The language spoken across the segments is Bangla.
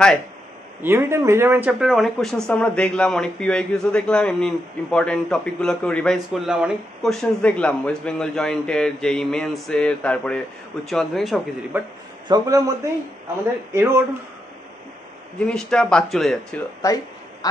হাই, ইউনিট অ্যান্ড মেজারমেন্ট চ্যাপ্টারে অনেক কোশ্চেন্স তো আমরা দেখলাম, অনেক পিওয়াইকিউসও দেখলাম, এমনি ইম্পর্টেন্ট টপিকগুলোকেও রিভাইজ করলাম, অনেক কোশ্চেন্স দেখলাম ওয়েস্ট বেঙ্গল জয়েন্টের, যেই মেন্সের, তারপরে উচ্চ মাধ্যমিক সব কিছুরই। বাট সবগুলোর মধ্যেই আমাদের এরর জিনিসটা বাদ চলে যাচ্ছিল। তাই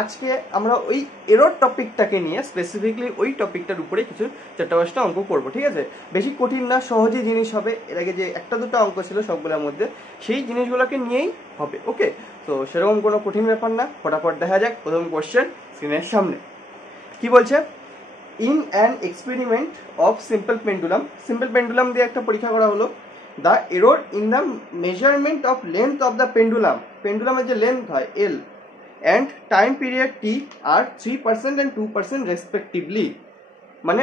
আজকে আমরা ওই এরর টপিকটাকে নিয়ে স্পেসিফিকলি ওই টপিকটার উপরে কিছু 4-5টা অঙ্ক করবো, ঠিক আছে? বেশি কঠিন না, সহজই জিনিস হবে। এর আগে যে একটা দুটো অঙ্ক ছিল সবগুলোর মধ্যে সেই জিনিসগুলোকে নিয়েই হবে, ওকে? তো সেরকম কোনো কঠিন ব্যাপার না, ফটাফট দেখা যাক প্রথম কোশ্চেন স্ক্রিনের সামনে। কি বলছে? In an experiment of simple pendulum দিয়ে একটা পরীক্ষা করা হলো। The error in the measurement of length of the পেন্ডুলামের যে লেন্থ হয় L and time period T আর 3% অ্যান্ড 2% রেসপেক্টিভলি। মানে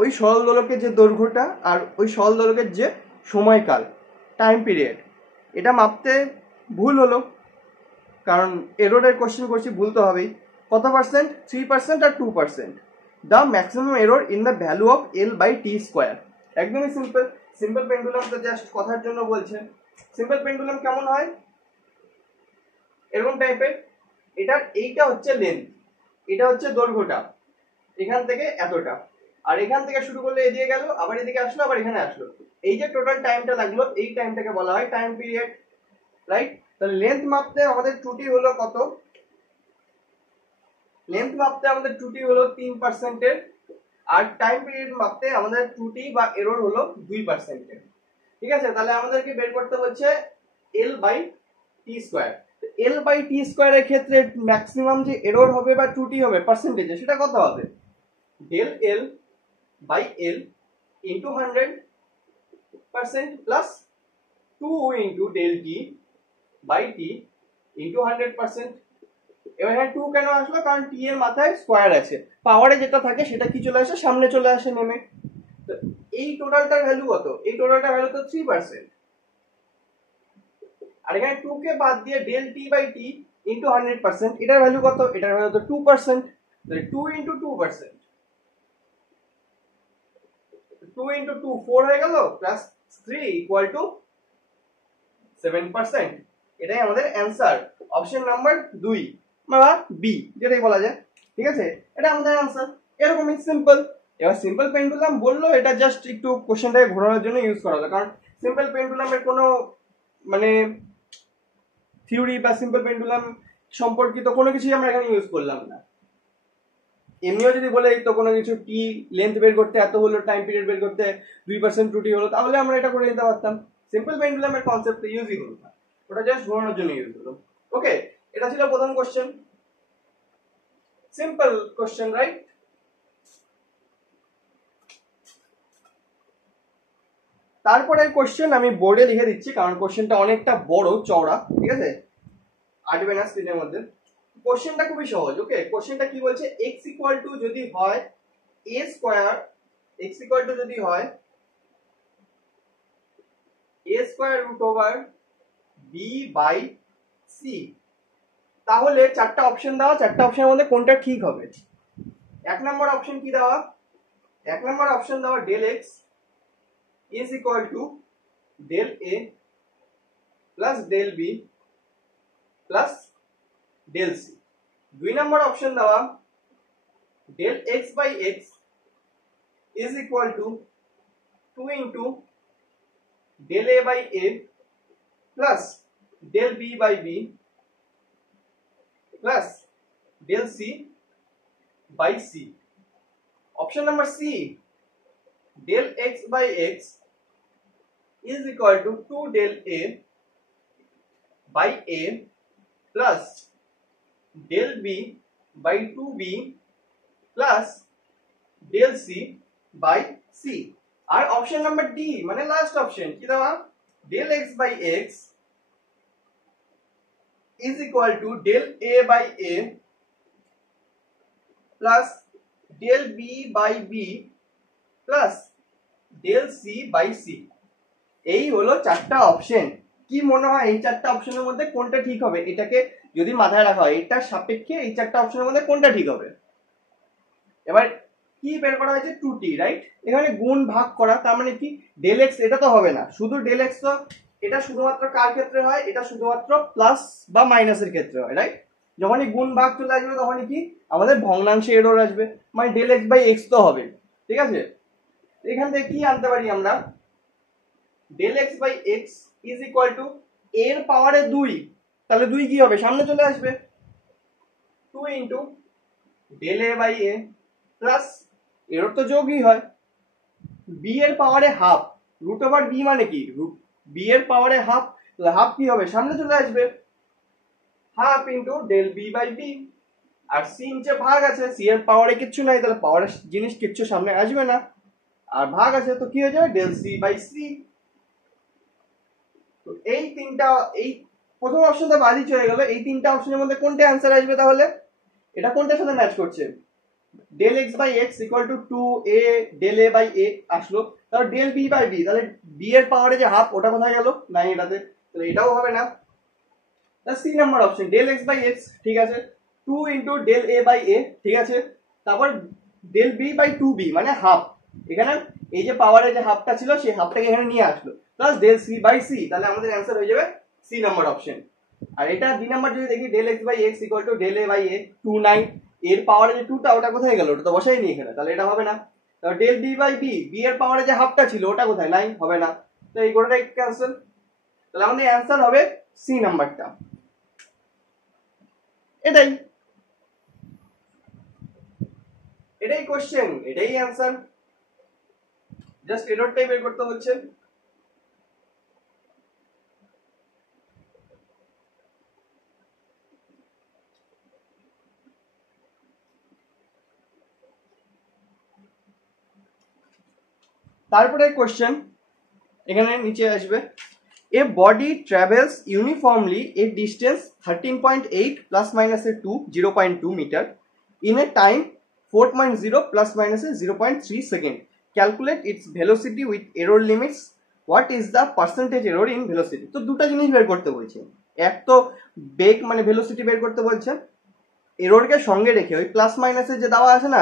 ওই সরল দোলকের যে দৈর্ঘ্যটা আর ওই সরল দোলকের যে সময়কাল, টাইম পিরিয়ড, এটা মাপতে ভুল হলো, কারণ এররের কোশ্চেন করছি, ভুল তো হবেই। কত পার্সেন্ট? 3% আর 2%। The maximum error in the value of L by T square. একদমই সিম্পল পেন্ডুলাম তো জাস্ট কথার জন্য বলছে। সিম্পল পেন্ডুলাম কেমন হয়? এরকম টাইপের। এইটা হচ্ছে লেন্থ, এটা হচ্ছে দৈর্ঘ্যটা, এখান থেকে এতটা, আর এখান থেকে শুরু করলে এদিকে গেল, আবার এদিকে আসলো, আবার এখানে আসলো। এই যে টোটাল টাইমটা লাগলো, এই টাইমটাকে বলা হয় টাইম পিরিয়ড, রাইট? তাহলে লেন্থ মাপতে আমাদের ত্রুটি হলো কত? লেন্থ মাপতে আমাদের ত্রুটি হলো 3% এর, আর টাইম পিরিয়ড মাপতে আমাদের ত্রুটি বা এরর হলো 2% এর। ঠিক আছে? তাহলে আমাদেরকে বের করতে হচ্ছে L by T square. L by T স্কোয়ারের ক্ষেত্রে ম্যাক্সিমাম যে এরর হবে বা ত্রুটি হবে পার্সেন্টেজে, সেটা কত হবে? Del L by L into 100% plus 2 into del T by T into 100%। এবার হ্যাঁ 2 কেন আসলো? কারণ টি এর মাথায় স্কোয়ার আছে, পাওয়ারে যেটা থাকে সেটা কি চলে আসে? সামনে চলে আসে নেমে। তো এই টোটালটার ভ্যালু কত? এই টোটালটার ভ্যালু তো 3%। আর এখানে 2 কে বাদ দিয়ে del T by T into 100%, এটার ভ্যালু কত? এটার ভ্যালু তো 2%। তাহলে 2 ইন্টু 2%, 2 ইন্টু 2 4 হয়ে গেল, প্লাস 3 ইকুয়াল টু 7%। এটাই আমাদের অ্যান্সার, অপশন নাম্বার 2 বা বি, যেটাই বলা যায়। ঠিক আছে, এটা আমাদের অ্যান্সার। এরকমই সিম্পল। এবার সিম্পল পেন্ডুলাম বললো, এটা জাস্ট একটু কোশ্চেনটাকে ঘোরানোর জন্য ইউজ করা হলো, কারণ সিম্পল পেন্ডুলামের কোনো মানে থিওরি বা সিম্পল পেন্ডুলাম সম্পর্কিত কোনো কিছুই আমরা এখানে ইউজ করলাম না। এমনিও যদি বলে তো কোনো কিছু টি লেন্থ বের করতে এত হলো, টাইম পিরিয়ড বের করতে 2% ত্রুটি হলো, তাহলে আমরা এটা করে নিতে পারতাম। সিম্পল পেন্ডুলামের কনসেপ্ট ইউজই হলো না, ওটা জাস্ট ঘোরানোর জন্য ইউজ হলো। ওকে, এটা ছিল প্রথম কোশ্চেন, সিম্পল কোশ্চেন, রাইট? তারপরে কোশ্চেন আমি বোর্ডে লিখে দিচ্ছি, কারণ কোশ্চেনটা অনেকটা বড় চওড়া, ঠিক আছে? আটবে না স্ক্রিনের মধ্যে। কোশ্চেনটা খুবই সহজ। ওকে, কোশ্চেনটা কি বলছে? x ইকুয়াল টু যদি হয় a square, x equal to যদি হয় a square root over b by c, তাহলে চারটা অপশন দেওয়া, চারটা অপশনের মধ্যে কোনটা ঠিক হবে? এক নম্বর অপশন কি দেওয়া? এক নম্বর অপশন দেওয়া del x is equal to del a plus del b plus del c। দুই নম্বর অপশন দেওয়া del x by x is equal to 2 into del a by a plus del b by b plus del c by c. Option number C, del x by x is equal to 2 del a by a plus del b by 2b plus del C by C. আর অপশন নাম্বার ডি মানে লাস্ট অপশন কি দেওয়া? Del X by X is equal to del A by A plus del B by B plus del C by C. এই হলো চারটা অপশন। কি মনে হয় এই চারটা অপশনের মধ্যে কোনটা ঠিক হবে? এটাকে যদি মাথায় রাখা হয়, এটার সাপেক্ষে এই চারটা অপশনের মধ্যে কোনটা ঠিক হবে? এবার কি বের করা হয়েছে? ত্রুটি, রাইট? এখানে গুণ ভাগ করা, তার মানে কি ডেল এক্স, এটা তো হবে না, শুধু ডেল এক্স তো এটা শুধুমাত্র কার ক্ষেত্রে হয়, এটা শুধুমাত্র প্লাস বা মাইনাসের ক্ষেত্রে হয়, রাইট? যখনই গুণ ভাগ চলে আসবে তখনই কি আমাদের ভগ্নাংশে এরর আসবে, মানে ডেল এক্স বাই এক্স তো হবে, ঠিক আছে? এখান থেকে কি আনতে পারি আমরা, del X by X is equal to এর পাওয়ারে 2, তাহলে 2 কি হবে, সামনে চলে আসবে, 2 into del A by A plus error তো যোগই হয়, বি এর পাওয়ারে হাফ, রুট ওভার বি মানে কি, বি এর পাওয়ারে হাফ, তাহলে হাফ কি হবে, সামনে চলে আসবে, half into del B by B, আর সি নিচে ভাগ আছে, সি এর পাওয়ারে কিচ্ছু নাই, তাহলে পাওয়ারের জিনিস কিচ্ছু সামনে আসবে না, আর ভাগ আছে তো কি হয়ে যাবে, ডেল সি বাই সি। তো এই তিনটা, এই প্রথম অপশনটা বাদিক হয়ে গেল, এই তিনটা অপশনের মধ্যে কোনটা অ্যান্সার আসবে তাহলে, এটা কোনটার সাথে ম্যাচ করছে, del X by X equal to 2a del A by A আসলো, তাহলে ডেল বি বাই বি, তাহলে বি এর পাওয়ারে যে হাফ ওটা কোথায় গেল, নাই এটাতে, তাহলে এটাও হবে না। C number option del X by X, ঠিক আছে, 2 into del A by A, ঠিক আছে, তারপর ডেল বি বাই 2b মানে হাফ, এখানে এই যে পাওয়ারে যে হাফটা ছিল সেই হাফটাকে এখানে নিয়ে আসলো, plus del C by C, তাহলে আমাদের অ্যান্সার হয়ে যাবে সি নাম্বার অপশন। আর এটা ডি নাম্বার যদি দেখি, del X by X equal to del A by A 2/9, এর পাওয়ারে যে 2টা ওটা কোথায় গেল, ওটা তো বসাই নি এখানে, তাহলে এটা হবে না। তাহলে del B by B, B এর পাওয়ারে যে হাফটা ছিল ওটা কোথায়, নাই, হবে না, তো এই গোটাটা ক্যান্সেল, তাহলে আমাদের অ্যান্সার হবে সি নাম্বারটা, এটাই এটাই কোশ্চেন, এটাই অ্যান্সার, জাস্ট এররটাই বের করতে হচ্ছে। তারপরে কোশ্চেন এখানে নিচে আসবে, a body travels uniformly a distance 13.8 plus minus 2 0.2 metre in a time 4.0 plus minus 0.3 second, calculate its velocity with error limits, what is the percentage error in velocity. তো দুটো জিনিস বের করতে বলছে, এক তো বেগ মানে ভেলোসিটি বের করতে বলছে, এররকে সঙ্গে রেখে ওই প্লাস মাইনাসের যে দেওয়া আছে না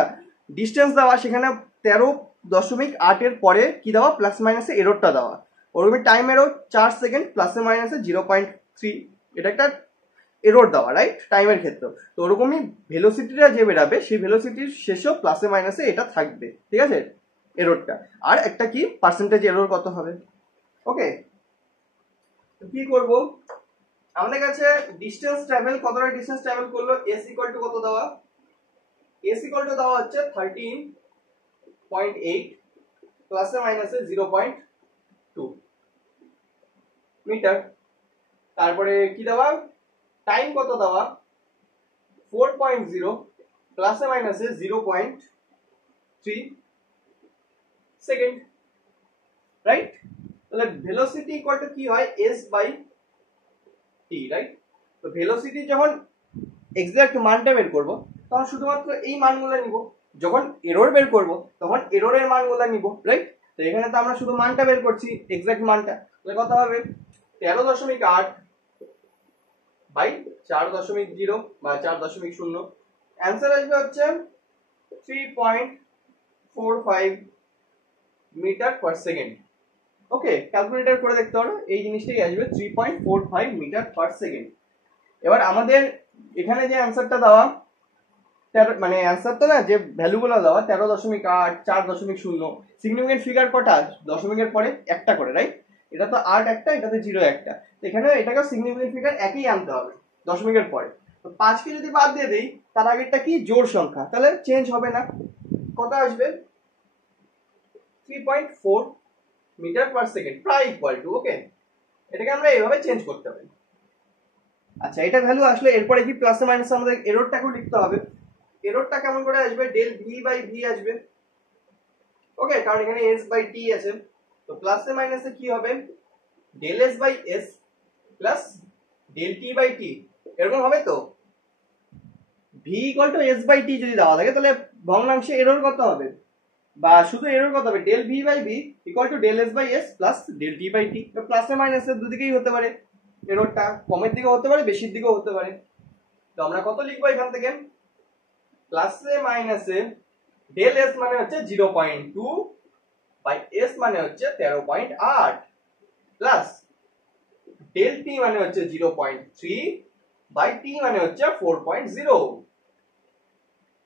ডিস্টেন্স দেওয়া, সেখানে 13.8 এর পরে কি দেওয়া, প্লাস মাইনাসে এররটা দেওয়া, ওরকমই টাইম এরর 4 সেকেন্ড প্লাসে মাইনাসে 0.3, এটা একটা এরর দেওয়া, রাইট, টাইমের ক্ষেত্রে। তো ওরকমই ভেলোসিটিটা যে বেরাবে সেই ভেলোসিটির শেষেও প্লাসে মাইনাসে এটা থাকবে, ঠিক আছে, এররটা। আর একটা কি পার্সেন্টেজ এরর কত হবে, ওকে। কি করব, আমাদের কাছে ডিস্টেন্স ট্রাভেল, কতটা ডিস্টেন্স ট্রাভেল করলো, এস ইকুয়াল টু কত দেওয়া, এস ইকুয়াল টু দেওয়া হচ্ছে 13.8 প্লাসে মাইনাসে 0.2 মিটার, তারপরে কি দেওয়া, টাইম কত দেওয়া 4.0 প্লাসে মাইনাসে 0.3 সেকেন্ড, রাইট। তাহলে ভেলোসিটি ইকুয়াল টু কি হয়, এস বাই টি, রাইট। তো ভেলোসিটি যখন এক্সাক্ট মানটা বের করব তখন শুধুমাত্র এই মানগুলো নিব, যখন এরর বের করব তখন এররের মানগুলো নিব, রাইট। তো এখানে তো আমরা শুধু মানটা বের করছি, এক্সাক্ট মানটা, তাহলে কত হবে 13.8 বাই 4.0 বা 4.0, অ্যান্সার আসবে হচ্ছে 3.45 মিটার পার সেকেন্ড, ওকে। ক্যালকুলেটর করে দেখতে পারো, এই জিনিসটাই আসবে 3.45 মিটার পার সেকেন্ড। এবার আমাদের এখানে যে অ্যান্সারটা দেওয়া, মানে অ্যান্সার তো না, যে ভ্যালুগুলো দেওয়া 13.8 4.0, সিগনিফিকেন্ট ফিগার কটা, দশমিকের পরে একটা করে, রাইট। এটা তো 8 একটা, এটাতে 0 একটা, এখানে এটাকে সিগনিফিকেন্ট ফিগার একই আনতে হবে দশমিকের পরে। তো 5কে যদি বাদ দিয়ে দেই, তার আগেরটা কি জোড় সংখ্যা, তাহলে চেঞ্জ হবে না, কত আসবে 3.4 মিটার পার সেকেন্ড, প্রায় ইকুয়াল টু, ওকে। এটাকে আমরা এইভাবে চেঞ্জ করতে পারি। আচ্ছা, এটা ভ্যালু আসলে এরপরে কি প্লাসে মাইনাসে আমাদের এররটাকেও লিখতে হবে, এররটা কেমন করে আসবে, ডেল ভি বাই ভি আসবে, ওকে, কারণ এখানে এস বাই টি আছে। তো প্লাসে মাইনাসে কি হবে, del S by S plus del T by T, এরকম হবে। তো V equal to S by T যদি দেওয়া থাকে, তাহলে ভগ্নাংশে এরর কত হবে, বা শুধু এরর কত হবে, del V by V equal to del S by S plus del T by T. প্লাসে মাইনাসে দুদিকেই হতে পারে, এররটা কমের দিকেও হতে পারে, বেশির দিকেও হতে পারে। তো আমরা কত লিখবো এখান থেকে, প্লাসে মাইনাসে ডেল এস মানে হচ্ছে 0.2 বাই এস মানে হচ্ছে 13.8 প্লাস ডেল টি মানে হচ্ছে 0.3 বাই টি মানে হচ্ছে 4.0,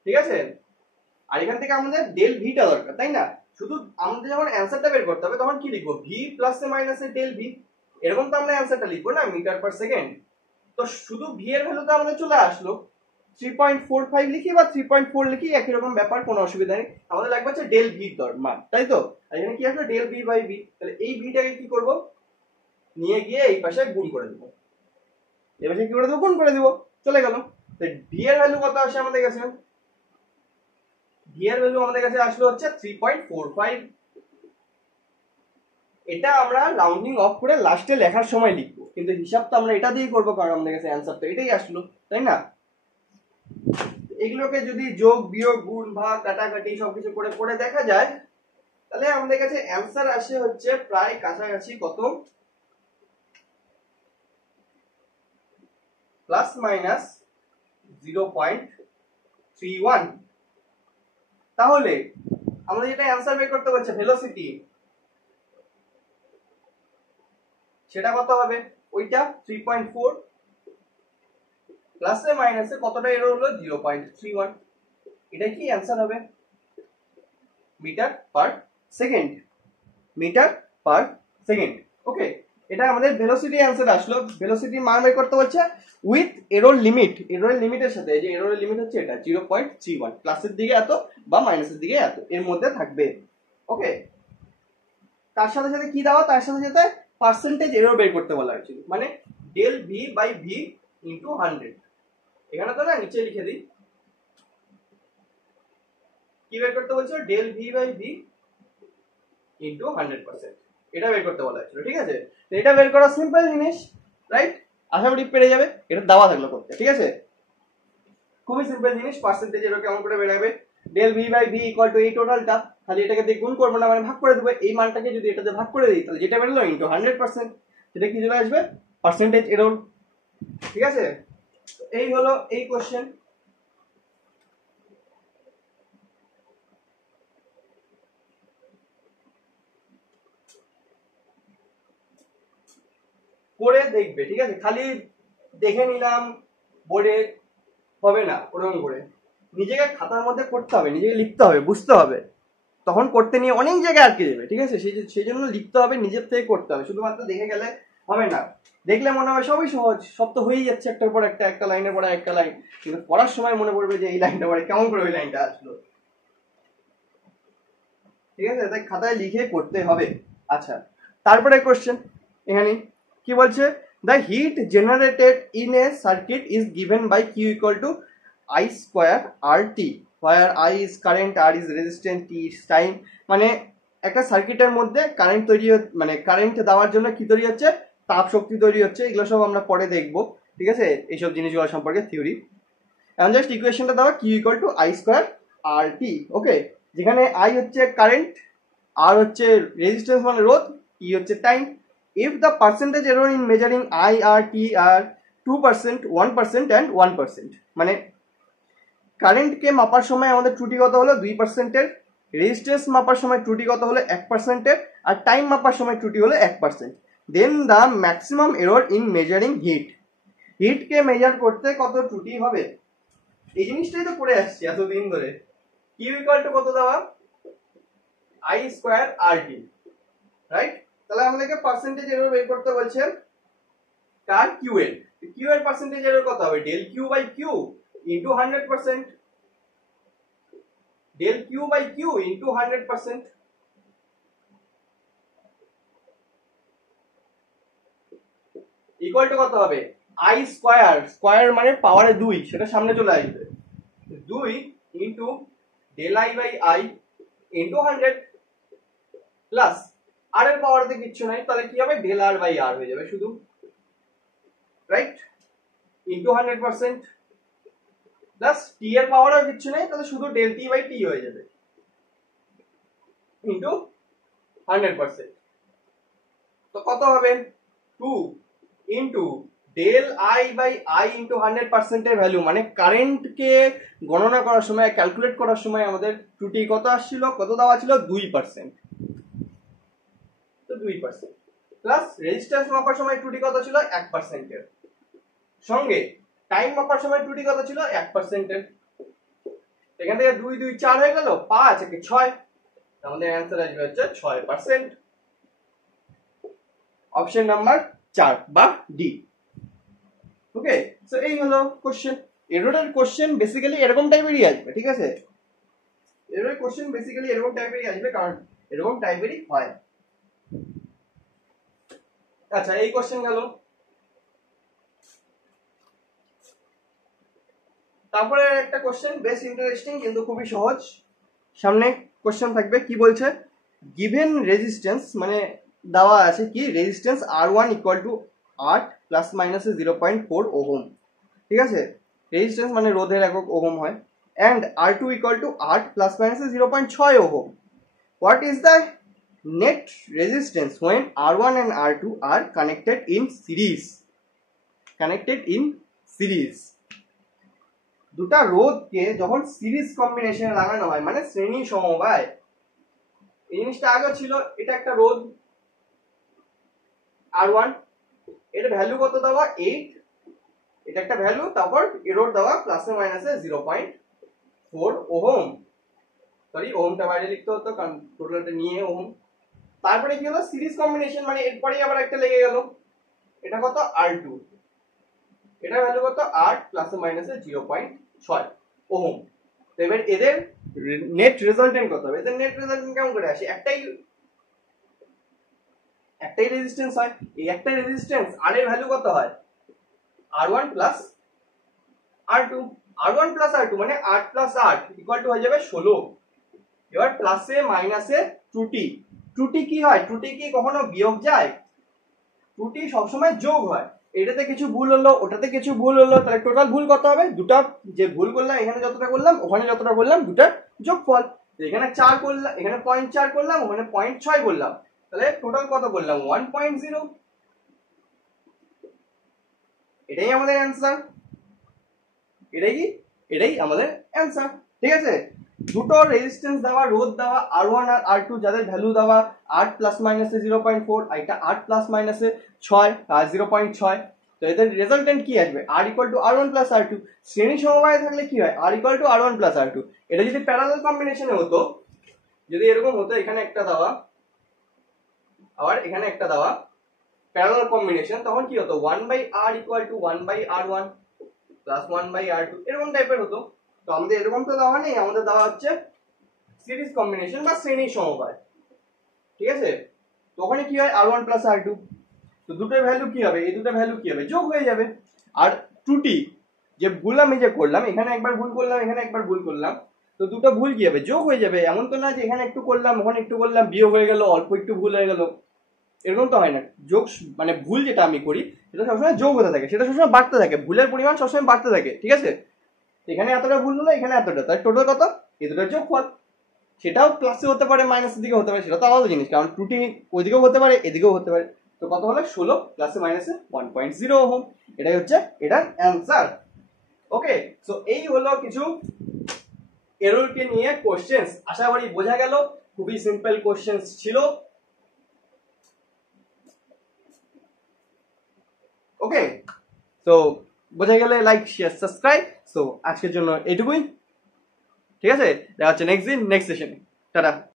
ঠিক আছে। আর এখান থেকে আমাদের ডেল ভিটা দরকার, তাই না? শুধু আমাদের যখন অ্যান্সারটা বের করতে হবে তখন কি লিখবো, V plus A minus A del V, এরকম তো আমরা অ্যান্সারটা লিখবো না, মিটার পার সেকেন্ড। তো শুধু ভি এর ভ্যালু তো আমাদের চলে আসলো, 3.45 লিখি বা 3.4 লিখি, একই রকম ব্যাপার, কোনো অসুবিধা নেই। আমাদের লাগবে হচ্ছে ডেল ভি মান, তাই তো? আর এখানে কি আসলো, ডেল ভি বাই ভি। তাহলে এই ভিটাকে কি করব, নিয়ে গিয়ে এই পাশে গুণ করে দেবো, এই পাশে কি করে দেবো, গুণ করে দেবো, চলে গেল। ভি এর ভ্যালু কত আসে আমাদের কাছে, ভি এর ভ্যালু আমাদের কাছে আসলো হচ্ছে 3.45। এটা আমরা রাউন্ডিং অফ করে লাস্টে লেখার সময় লিখবো, কিন্তু হিসাব তো আমরা এটা দিয়েই করবো, কারণ আমাদের কাছে অ্যান্সার তো এটাই আসলো, তাই না? এগুলোকে যদি যোগ বিয়োগ গুণ ভাগ কাটাকাটি সবকিছু করে করে দেখা যায়, তাহলে আমাদের কাছে অ্যান্সার আসে হচ্ছে প্রায় কাছাকাছি কত, প্লাস মাইনাস 0.31। তাহলে আমাদের যেটা অ্যান্সার বের করতে বলছে ভেলোসিটি, সেটা কত হবে, ওইটা 3.4 প্লাসে মাইনাসে কতটা এরর হলো 0.31, এটা কি অ্যান্সার হবে, metre per second, metre per second. Okay, এটা আমাদের ভেলোসিটি অ্যান্সার আসলো। ভেলোসিটি মান বের করতে হচ্ছে উইথ এরর লিমিট, এররের লিমিটের সাথে, যে এররের লিমিট হচ্ছে এটা 0.31, প্লাসের দিকে এত বা মাইনাসের দিকে এত, এর মধ্যে থাকবে। ওকে, তার সাথে সাথে কি দেওয়া, তার সাথে সাথে পার্সেন্টেজ এরর বের করতে বলা হয়েছিল, মানে del V by V into 100। এখানে তো না, নিচে লিখে দিই, কি বের করতে বলছো, del V by V into 100%, এটা বের করতে বলা হয়েছিল, ঠিক আছে। তো এটা বের করা সিম্পল জিনিস, রাইট? আশা করি পেরে যাবে, এটা দেওয়া থাকলো করতে, ঠিক আছে, খুবই সিম্পল জিনিস। পার্সেন্টেজ এরর কেমন করে বেরাবে, del V by V equal to এই টোটালটা, খালি এটাকে দিয়ে গুণ করবো না, মানে ভাগ করে দেবো, এই মানটাকে যদি এটাতে ভাগ করে দিই, তাহলে যেটা বেরোলো ইন্টু 100%, সেটা কি চলে আসবে, পার্সেন্টেজ এরর, ঠিক আছে। এই হলো এই কোশ্চেন। করে দেখবে, ঠিক আছে, খালি দেখে নিলাম বোর্ডে হবে না, ওরকম করে নিজেকে খাতার মধ্যে করতে হবে, নিজেকে লিখতে হবে, বুঝতে হবে, তখন করতে নিয়ে অনেক জায়গায় আটকে যাবে, ঠিক আছে। সেই জন্য লিখতে হবে, নিজের থেকে করতে হবে, শুধুমাত্র দেখে গেলে হবে না। দেখলে মনে হবে সবই সহজ, সব তো হয়েই যাচ্ছে, একটার পর একটা, একটা লাইনের পর একটা লাইন, কিন্তু পড়ার সময় মনে পড়বে যে এই লাইনটা পরে কেমন করে ওই লাইনটা আসলো, ঠিক আছে। তাই খাতায় লিখে করতে হবে। আচ্ছা, তারপরে কোশ্চেন এখানে কি বলছে, the heat generated in a circuit is given by Q equal to I square RT, where I is current, R is resistance, T is time। মানে একটা সার্কিটের মধ্যে কারেন্ট তৈরি, মানে কারেন্ট দেওয়ার জন্য কি তৈরি হচ্ছে, তাপ শক্তি তৈরি হচ্ছে, এগুলো সব আমরা পরে দেখবো, ঠিক আছে, এইসব জিনিসগুলো সম্পর্কে থিওরি। এখন জাস্ট ইকুয়েশনটা দেওয়া, Q equal to I square RT। ওকে, যেখানে I হচ্ছে কারেন্ট, R হচ্ছে রেজিস্ট্যান্স মানে রোধ, T হচ্ছে time. If the percentage error in measuring I R T are 2%, 1% and 1%, মানে কারেন্টকে মাপার সময় আমাদের ত্রুটি কত হলো 2%, রেজিস্ট্যান্স মাপার সময় ত্রুটি কত হলো 1%, আর টাইম মাপার সময় ত্রুটি হলো 1%, then the maximum error in measuring heat, হিটকে মেজার করতে কত ত্রুটি হবে, এই জিনিসটাই তো করে আসছি এতদিন ধরে। কিউ ইকুয়াল টু কত দেওয়া, I স্কয়ার RT, রাইট? তাহলে আমাদেরকে পার্সেন্টেজ এরর বের করতে বলছে কার, কিউ এর। কিউ এর পার্সেন্টেজ এরর কত হবে, del Q by Q into 100%, del Q by Q into 100%, equal to কত হবে, I স্কয়ার, স্কয়ার মানে পাওয়ারে 2, সেটা সামনে চলে আসবে, 2 into del I by I into 100 plus R এর পাওয়ারতে কিচ্ছু নাই, তাহলে কি হবে, ডেল আর বাই আর হয়ে যাবে শুধু, রাইট, ইনটু 100% প্লাস টি এর পাওয়ার আর কিচ্ছু নাই, তাহলে শুধু ডেল টি বাই টি হয়ে যাবে ইনটু 100%। তো কত হবে, 2 into del I by I into 100% এর ভ্যালু, মানে কারেন্টকে গণনা করার সময়, ক্যালকুলেট করার সময় আমাদের ত্রুটি কত আসছিল, কত দেওয়া ছিল, 2%, তো 2%। তো প্লাস রেজিস্ট্যান্স মাপার সময় ত্রুটি কত ছিল 1% এর, সঙ্গে টাইম মাপার সময় ত্রুটি কত ছিল 1% এর। এখান থেকে 2 2 4 হয়ে গেল, 5 একে 6, আমাদের অ্যান্সার আসবে হচ্ছে 6%। অপশন নাম্বার 4 বা ডি। ওকে, সো এই হলো কোশ্চেন। এররের কোশ্চেন বেসিক্যালি এরকম টাইপেরই আসবে, ঠিক আছে? এররের কোশ্চেন বেসিক্যালি এরকম টাইপেরই আসবে, কারণ এরকম টাইপেরই হয়। আচ্ছা, এই কোশ্চেন গেল। তারপরে একটা কোশ্চেন বেশ ইন্টারেস্টিং কিন্তু খুবই সহজ। সামনে কোশ্চেন থাকবে, কি বলছে, গিভেন রেজিস্ট্যান্স, মানে দেওয়া আছে কি resistance R1 equal to 8 plus মাইনাসে 0.4 ওহম, ঠিক আছে? রেজিস্ট্যান্স মানে রোধের একক ওহম হয়। And R2 equal to 8 plus মাইনাসে 0.6 ohm. What is the net resistance when R1 and R2 are connected in series? Connected in series, দুটা রোধকে যখন সিরিজ কম্বিনেশনে লাগানো হয়, মানে শ্রেণী সমবায়, এই জিনিসটা আগে ছিল। এটা একটা রোধ R1, এর ভ্যালু কত দেওয়া 8, এটা একটা ভ্যালু, তারপর এরর দেওয়া প্লাসে মাইনাসে 0.4 ওহম। সরি, ওহমটা বাইরে লিখতে হতো কারণ টোটালটা নিয়ে ওহম। তারপরে কি হলো, সিরিজ কম্বিনেশন, মানে এরপরেই আবার একটা লেগে গেল, এটা কত R2, এটা ভ্যালু কত 8 প্লাসে মাইনাসে 0.6 ওহম। তো এবার এদের নেট রেজাল্টেন্ট কত হবে? এদের নেট রেজাল্টেন্ট কেমন করে আসে? একটাই রেজিস্ট্যান্স হয়, এই একটা রেজিস্ট্যান্স আর এর ভ্যালু কত হয়? R1 plus R2, R1 plus R2 মানে 8 প্লাস 8 ইকুয়াল টু হয়ে যাবে 16। এবার প্লাসে মাইনাসে ত্রুটি, ত্রুটি কি হয়? ত্রুটি কি কখনো বিয়োগ যায়? ত্রুটি সবসময় যোগ হয়। এটাতে কিছু ভুল হলো, ওটাতে কিছু ভুল হলো, তাহলে টোটাল ভুল কত হবে? দুটা যে ভুল করলাম, এখানে যতটা করলাম ওখানে যতটা করলাম, দুটার যোগফল। এখানে 4 করলাম, এখানে 0.4 করলাম, ওখানে 0.6 করলাম, তাহলে টোটাল কত করলাম? 1.0। এটাই আমাদের অ্যান্সার। এটাই আমাদের অ্যান্সার, ঠিক আছে? দুটো রেজিস্ট্যান্স দেওয়া, রোধ দেওয়া, R1 আর R2, যাদের ভ্যালু দেওয়া 8 প্লাস মাইনাসে 0.4, এটা 8 প্লাস মাইনাসে 6 0.6। তো এদের রেজাল্টেন্ট কি আসবে? R equal to R1 plus R2। শ্রেণী সমবায়ে থাকলে কি হয়? R equal to R1 plus R2। এটা যদি প্যারালাল কম্বিনেশনে হতো, যদি এরকম হতো, এখানে একটা দেওয়া আবার এখানে একটা দেওয়া, প্যারালাল কম্বিনেশন, তখন কি হতো? 1/R equal to 1/R1 plus 1/R2, এরকম টাইপের হতো। তো আমাদের এরকম তো দেওয়া নেই, আমাদের দেওয়া হচ্ছে সিরিজ কম্বিনেশন বা শ্রেণী সমবায়, ঠিক আছে? তো ওখানে কি হয়? R1 plus R2। তো দুটোর ভ্যালু কি হবে? এই দুটোর ভ্যালু কি হবে? যোগ হয়ে যাবে। আর ত্রুটি যে ভুল আমি যে করলাম, এখানে একবার ভুল করলাম, এখানে একবার ভুল করলাম, তো দুটো ভুল কি হবে? যোগ হয়ে যাবে। এমন তো না যে এখানে একটু করলাম, ওখানে একটু করলাম, বিয়োগ হয়ে গেল, অল্প একটু ভুল হয়ে গেল, এরকম তো হয় না। যোগ মানে ভুল যেটা আমি করি সেটা সবসময় যোগ হতে থাকে, সেটা সবসময় বাড়তে থাকে, ভুলের পরিমাণ সবসময় বাড়তে থাকে, ঠিক আছে? এখানে এতটা ভুল হলো, এখানে এতটা, তাই টোটাল কত? এই দুটোর যোগফল। সেটাও প্লাসে হতে পারে, মাইনাসের দিকে হতে পারে, সেটা তো আলাদা জিনিস, কারণ ত্রুটি ওইদিকেও হতে পারে, এদিকেও হতে পারে। তো কত হলো? 16 প্লাসে মাইনাসে 1.0 ওহম। এটাই হচ্ছে এটার অ্যান্সার। ওকে, সো এই হলো কিছু এররকে নিয়ে কোশ্চেন্স। আশা করি বোঝা গেল, খুবই সিম্পল কোশ্চেন্স ছিল। ওকে, তো বোঝা গেলে লাইক, শেয়ার, সাবস্ক্রাইব। সো আজকের জন্য এইটুকুই, ঠিক আছে? দেখা হচ্ছে নেক্সট দিন, নেক্সট সেশনে। টাটা।